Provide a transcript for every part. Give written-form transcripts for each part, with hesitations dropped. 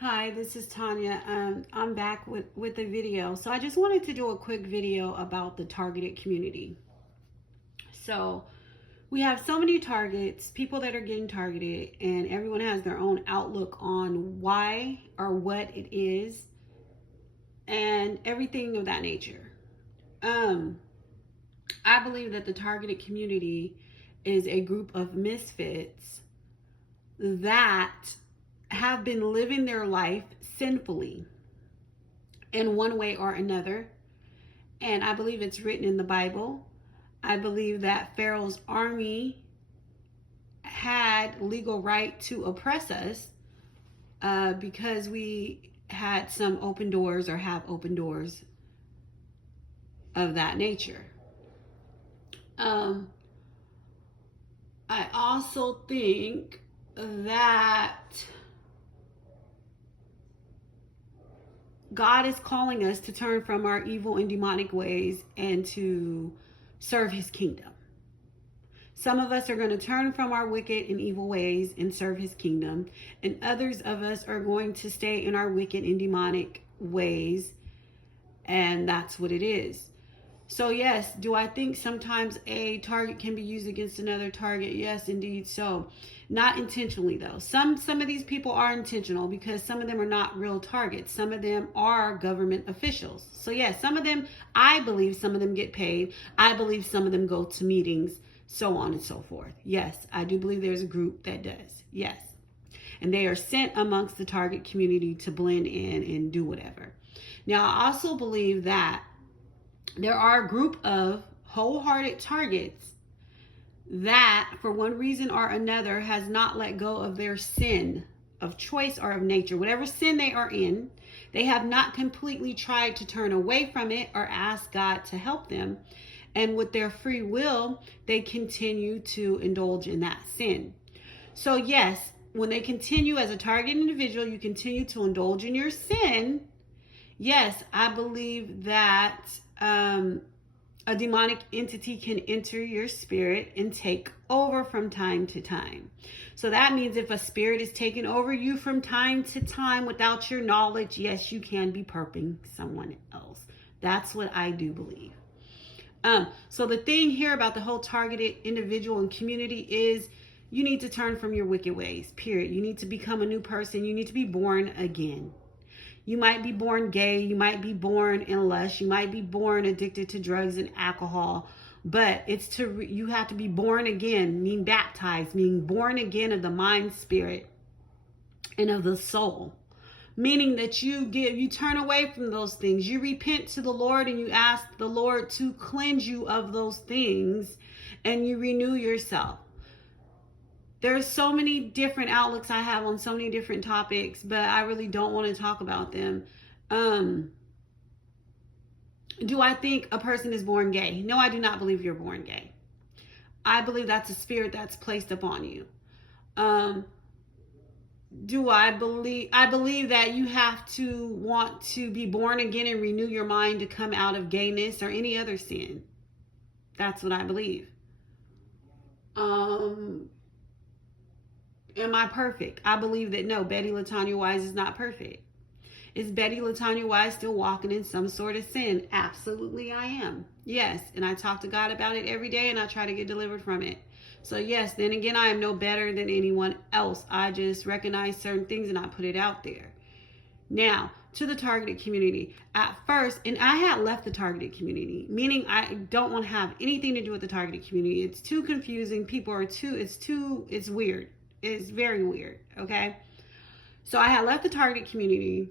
Hi, this is Tanya. I'm back with a video. So I just wanted to do a quick video about the targeted community. So we have so many targets, people that are getting targeted, and everyone has their own outlook on why or what it is and everything of that nature. Um, I believe that the targeted community is a group of misfits that have been living their life sinfully in one way or another. And I believe it's written in the Bible. I believe that Pharaoh's army had legal right to oppress us because we had some open doors or have open doors of that nature. Um, I also think that God is calling us to turn from our evil and demonic ways and to serve his kingdom. Some of us are going to turn from our wicked and evil ways and serve his kingdom, and others of us are going to stay in our wicked and demonic ways, and that's what it is. So yes, do I think sometimes a target can be used against another target? Yes, indeed so. Not intentionally though. Some of these people are intentional because some of them are not real targets. Some of them are government officials. So yes, some of them, I believe some of them get paid. I believe some of them go to meetings, so on and so forth. Yes, I do believe there's a group that does. Yes. And they are sent amongst the target community to blend in and do whatever. Now, I also believe that there are a group of wholehearted targets that, for one reason or another, has not let go of their sin of choice or of nature. Whatever sin they are in, they have not completely tried to turn away from it or ask God to help them. And with their free will, they continue to indulge in that sin. So, yes, when they continue as a target individual, you continue to indulge in your sin. Yes, I believe that a demonic entity can enter your spirit and take over from time to time. So that means if a spirit is taking over you from time to time without your knowledge, yes, you can be perping someone else. That's what I do believe. So the thing here about the whole targeted individual and community is you need to turn from your wicked ways, period. You need to become a new person. You need to be born again. You might be born gay, you might be born in lust, you might be born addicted to drugs and alcohol, but you have to be born again, meaning baptized, meaning born again of the mind, spirit, and of the soul. Meaning that you turn away from those things. You repent to the Lord and you ask the Lord to cleanse you of those things and you renew yourself. There's so many different outlooks I have on so many different topics, but I really don't want to talk about them. Do I think a person is born gay? No, I do not believe you're born gay. I believe that's a spirit that's placed upon you. Do I believe that you have to want to be born again and renew your mind to come out of gayness or any other sin. That's what I believe. Am I perfect? I believe that no, Betty Latanya Wise is not perfect. Is Betty Latanya Wise still walking in some sort of sin? Absolutely, I am. Yes, and I talk to God about it every day and I try to get delivered from it. So, yes, then again, I am no better than anyone else. I just recognize certain things and I put it out there. Now, to the targeted community. At first, and I had left the targeted community, meaning I don't want to have anything to do with the targeted community. It's too confusing. People are it's weird. It's very weird, okay? So I had left the targeted community,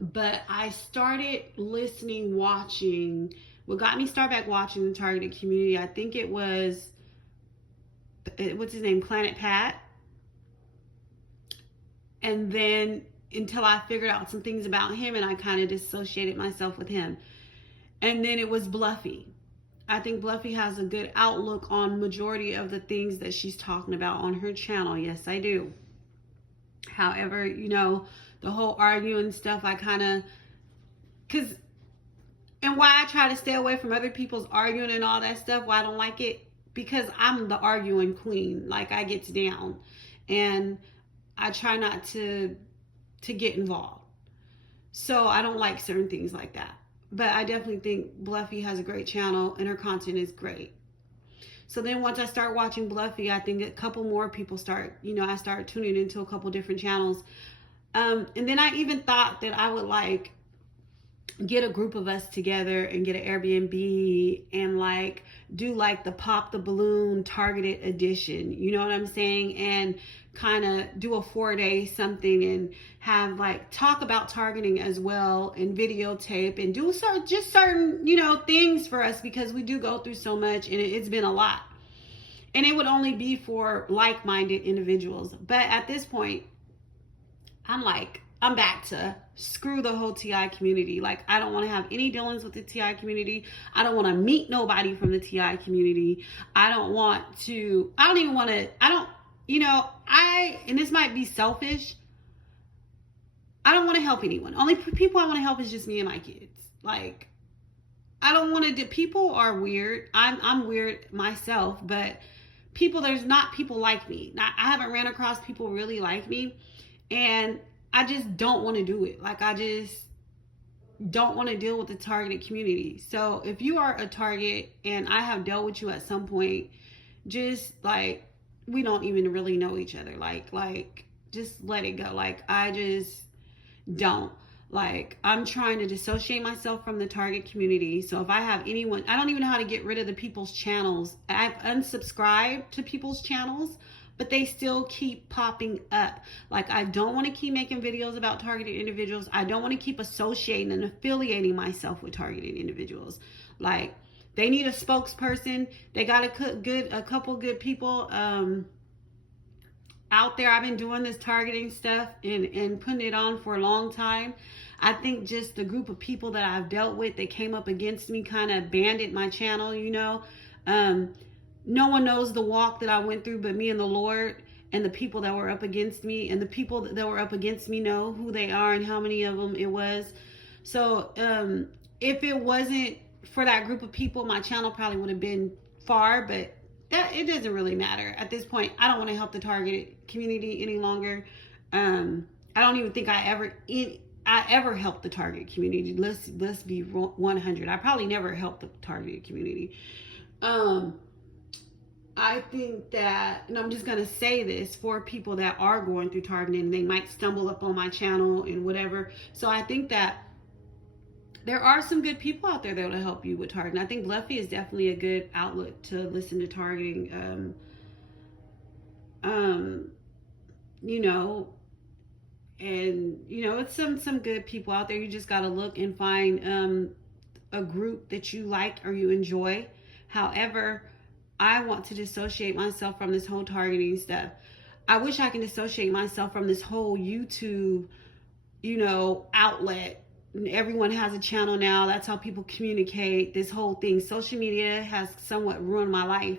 but I started listening, watching. What got me started back watching the targeted community, I think it was, what's his name, Planet Pat. And then until I figured out some things about him and I kind of dissociated myself with him. And then it was Bluffy. I think Bluffy has a good outlook on majority of the things that she's talking about on her channel. Yes, I do. However, the whole arguing stuff, I kind of, and why I try to stay away from other people's arguing and all that stuff, why I don't like it, because I'm the arguing queen. Like, I get down. And I try not to to get involved. So I don't like certain things like that. But I definitely think Bluffy has a great channel and her content is great. So then once I start watching Bluffy, I think a couple more people start, I started tuning into a couple different channels. And then I even thought that I would like get a group of us together and get an Airbnb and like do like the pop the balloon targeted edition, you know what I'm saying? And kind of do a 4-day something and have like talk about targeting as well and videotape and do certain, things for us, because we do go through so much and it's been a lot. And it would only be for like-minded individuals. But at this point, I'm back to screw the whole TI community. Like, I don't want to have any dealings with the TI community. I don't want to meet nobody from the TI community. I don't even want to, and this might be selfish, I don't want to help anyone. Only people I want to help is just me and my kids. Like, I don't want to, people are weird. I'm weird myself, but there's not people like me. I haven't ran across people really like me. And I just don't want to do it. Like, I just don't want to deal with the targeted community. So if you are a target and I have dealt with you at some point, just like, we don't even really know each other. Like just let it go. Like, I just don't. Like, I'm trying to dissociate myself from the target community. So if I have anyone, I don't even know how to get rid of the people's channels. I've unsubscribed to people's channels, but they still keep popping up. Like, I don't want to keep making videos about targeted individuals. I don't want to keep associating and affiliating myself with targeted individuals. Like, they need a spokesperson. They got a couple good people out there. I've been doing this targeting stuff and putting it on for a long time. I think just the group of people that I've dealt with that came up against me kind of banded my channel, no one knows the walk that I went through but me and the Lord, and the people that were up against me, and the people that were up against me know who they are and how many of them it was. So if it wasn't for that group of people, my channel probably would have been far, but that it doesn't really matter at this point. I don't want to help the targeted community any longer. I don't even think I ever helped the target community. Let's be 100. I probably never helped the targeted community. I think that, and I'm just going to say this for people that are going through targeting, they might stumble up on my channel and whatever. So I think that there are some good people out there that will help you with targeting. I think Bluffy is definitely a good outlet to listen to targeting. It's some good people out there. You just got to look and find a group that you like or you enjoy. However, I want to dissociate myself from this whole targeting stuff. I wish I can dissociate myself from this whole YouTube, outlet. Everyone has a channel now. That's how people communicate. This whole thing. Social media has somewhat ruined my life.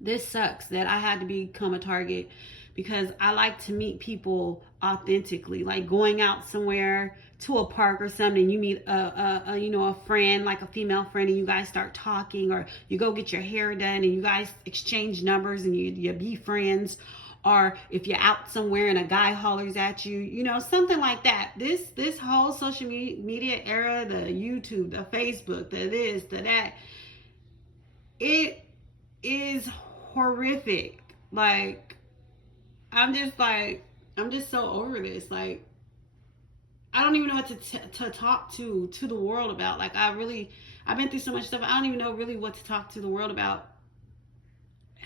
This sucks that I had to become a target, because I like to meet people authentically, like going out somewhere to a park or something, and you meet a friend, like a female friend, and you guys start talking, or you go get your hair done and you guys exchange numbers and you be friends. Or if you're out somewhere and a guy hollers at you, something like that. This whole social media era, the YouTube, the Facebook, the this, the that, it is horrific. Like, I'm just so over this. Like, I don't even know what to talk to the world about. Like, I've been through so much stuff. I don't even know really what to talk to the world about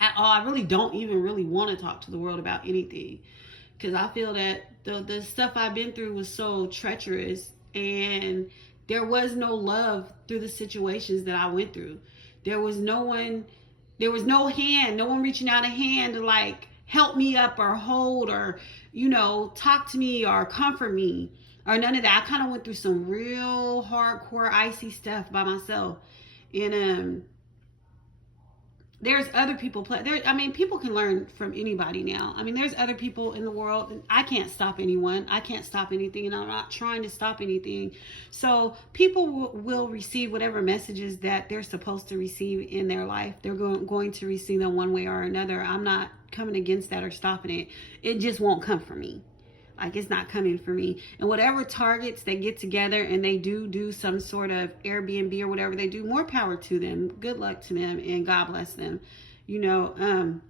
at all. I really don't even really want to talk to the world about anything, because I feel that the stuff I've been through was so treacherous, and there was no love through the situations that I went through. There was no one reaching out a hand to like help me up or hold or, talk to me or comfort me or none of that. I kind of went through some real hardcore icy stuff by myself. And there's other people people can learn from anybody now. There's other people in the world, and I can't stop anyone. I can't stop anything, and I'm not trying to stop anything. So people will receive whatever messages that they're supposed to receive in their life. They're going to receive them one way or another. I'm not coming against that or stopping it. It just won't come from me. Like, it's not coming for me. And whatever targets they get together and they do some sort of Airbnb or whatever they do, more power to them. Good luck to them, and God bless them. You know,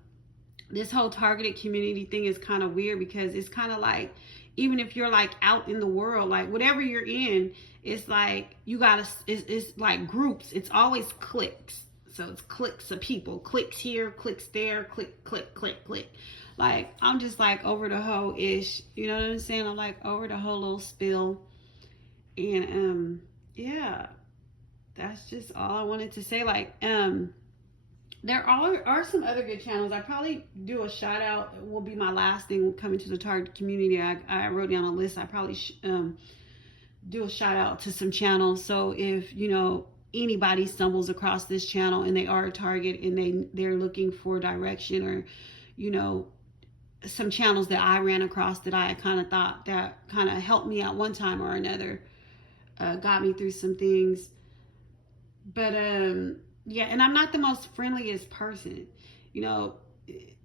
this whole targeted community thing is kind of weird, because it's kind of like, even if you're like out in the world, like whatever you're in, it's like you gotta, it's like groups. It's always cliques. So it's cliques of people, cliques here, cliques there, click, click, click, click. Like, I'm just like over the whole ish, you know what I'm saying? I'm like over the whole little spill. And yeah, that's just all I wanted to say. Like, there are some other good channels. I probably do a shout out, will be my last thing coming to the target community. I wrote down a list. I probably do a shout out to some channels. So if, you know, anybody stumbles across this channel and they are a target and they're looking for direction, or, you know, some channels that I ran across that I kind of thought that kind of helped me out one time or another, got me through some things. But yeah, and I'm not the most friendliest person, you know,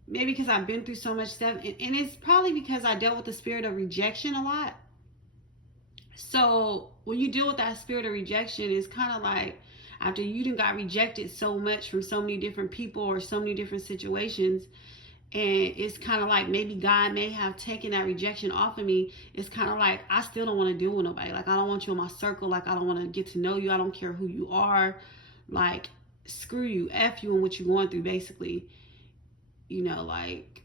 maybe because I've been through so much stuff, and it's probably because I dealt with the spirit of rejection a lot. So when you deal with that spirit of rejection, it's kind of like, after you done got rejected so much from so many different people or so many different situations, and it's kind of like maybe God may have taken that rejection off of me. It's kind of like, I still don't want to deal with nobody. Like, I don't want you in my circle. Like, I don't want to get to know you. I don't care who you are. Like, screw you, F you, and what you're going through, basically. You know, like,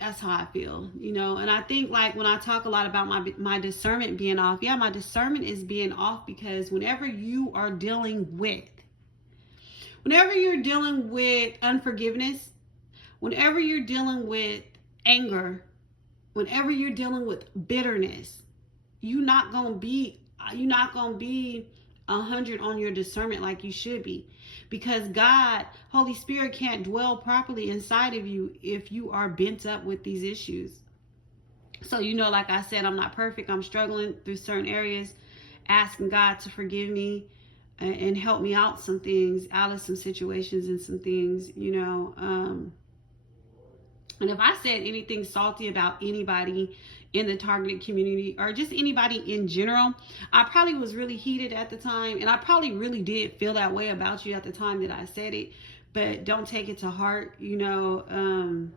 that's how I feel, you know. And I think, like, when I talk a lot about my discernment being off, yeah, my discernment is being off, because whenever you're dealing with unforgiveness, whenever you're dealing with anger, whenever you're dealing with bitterness, you're not gonna be 100 on your discernment like you should be, because God, Holy Spirit, can't dwell properly inside of you if you are bent up with these issues. So, you know, like I said, I'm not perfect. I'm struggling through certain areas, asking God to forgive me and help me out some things, out of some situations and some things, you know. And if I said anything salty about anybody in the targeted community, or just anybody in general, I probably was really heated at the time, and I probably really did feel that way about you at the time that I said it. But don't take it to heart, you know.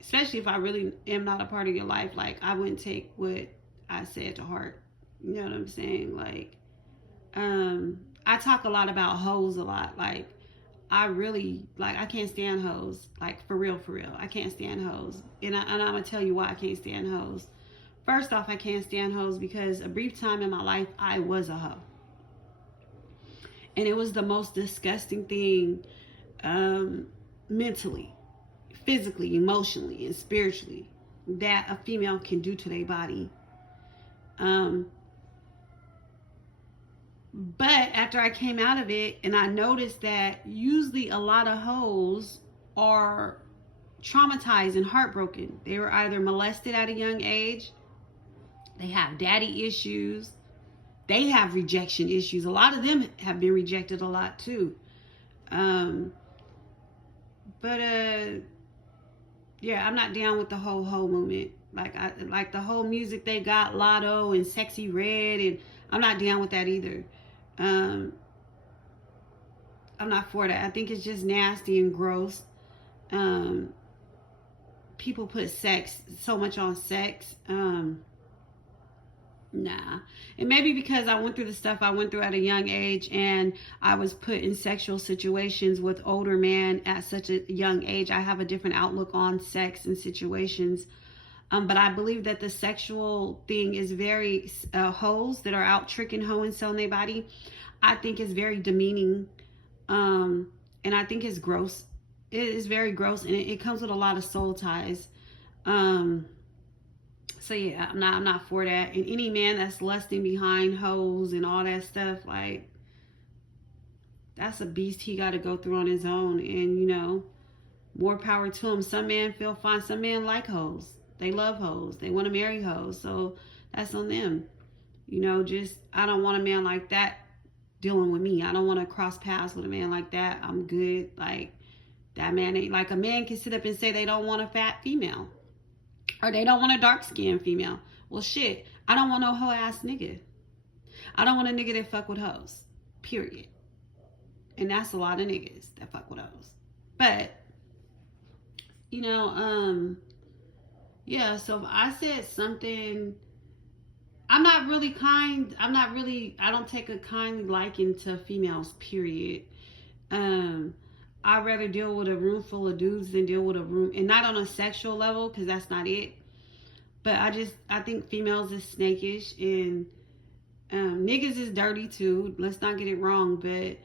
Especially if I really am not a part of your life, like, I wouldn't take what I said to heart. You know what I'm saying? Like, I talk a lot about hoes a lot. Like, I can't stand hoes. Like, for real. I can't stand hoes. And I'm going to tell you why I can't stand hoes. First off, I can't stand hoes because a brief time in my life, I was a hoe. And it was the most disgusting thing, mentally, physically, emotionally, and spiritually, that a female can do to their body. But after I came out of it, and I noticed that usually a lot of hoes are traumatized and heartbroken. They were either molested at a young age, they have daddy issues, they have rejection issues. A lot of them have been rejected a lot too. Yeah, I'm not down with the whole hoe movement. Like the whole music they got, Lotto and Sexy Red, and I'm not down with that either. I'm not for that. I think it's just nasty and gross. People put so much on sex. Nah. And maybe because I went through the stuff I went through at a young age, and I was put in sexual situations with older men at such a young age, I have a different outlook on sex and situations. But I believe that the sexual thing is very, hoes that are out tricking, hoeing, selling their body, I think is very demeaning. And I think it's gross. It is very gross, and it comes with a lot of soul ties. So yeah, I'm not for that. And any man that's lusting behind hoes and all that stuff, like, that's a beast he got to go through on his own. And, you know, more power to him. Some men feel fine. Some men like hoes. They love hoes. They want to marry hoes. So that's on them. You know, I don't want a man like that dealing with me. I don't want to cross paths with a man like that. I'm good. Like, that man ain't, like, a man can sit up and say they don't want a fat female. Or they don't want a dark-skinned female. Well, shit, I don't want no hoe-ass nigga. I don't want a nigga that fuck with hoes. Period. And that's a lot of niggas that fuck with hoes. But, you know, yeah, so if I said something, I don't take a kindly liking to females, period. I'd rather deal with a room full of dudes than deal with a room, and not on a sexual level, because that's not it. But I think females is snakish, and niggas is dirty too. Let's not get it wrong, but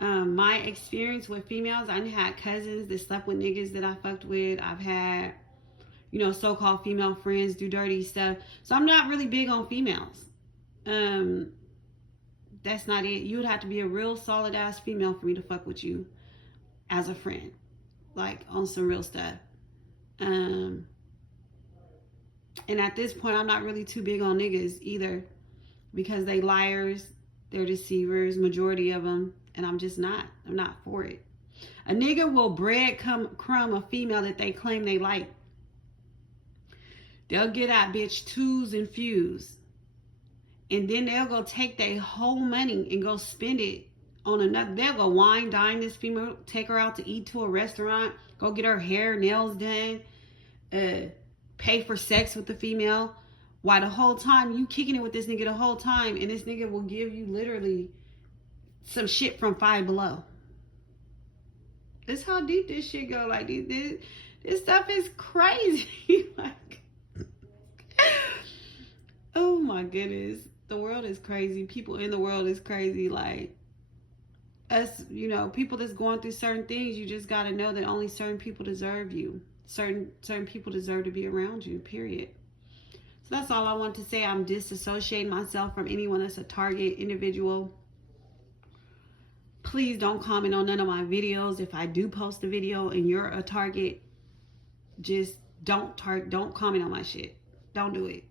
my experience with females, I had cousins that slept with niggas that I fucked with. I've had, you know, so-called female friends do dirty stuff. So I'm not really big on females. That's not it. You would have to be a real solid ass female for me to fuck with you as a friend, like on some real stuff. And at this point, I'm not really too big on niggas either, because they liars, they're deceivers, majority of them, and I'm not for it. A nigga will breadcrumb a female that they claim they like. They'll get that bitch twos and fews, and then they'll go take their whole money and go spend it on another. They'll go wine dine this female, take her out to eat to a restaurant, go get her hair, nails done, pay for sex with the female, while the whole time you kicking it with this nigga the whole time, and this nigga will give you literally some shit from Five Below. This how deep this shit go. Like, this stuff is crazy. Like, oh my goodness, the world is crazy. People in the world is crazy. Like, us, you know, people that's going through certain things, you just got to know that only certain people deserve you. Certain people deserve to be around you, period. So that's all I want to say. I'm disassociating myself from anyone that's a target individual. Please don't comment on none of my videos. If I do post a video and you're a target, just don't comment on my shit. Don't do it.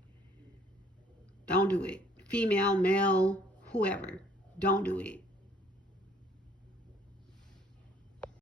Don't do it. Female, male, whoever. Don't do it.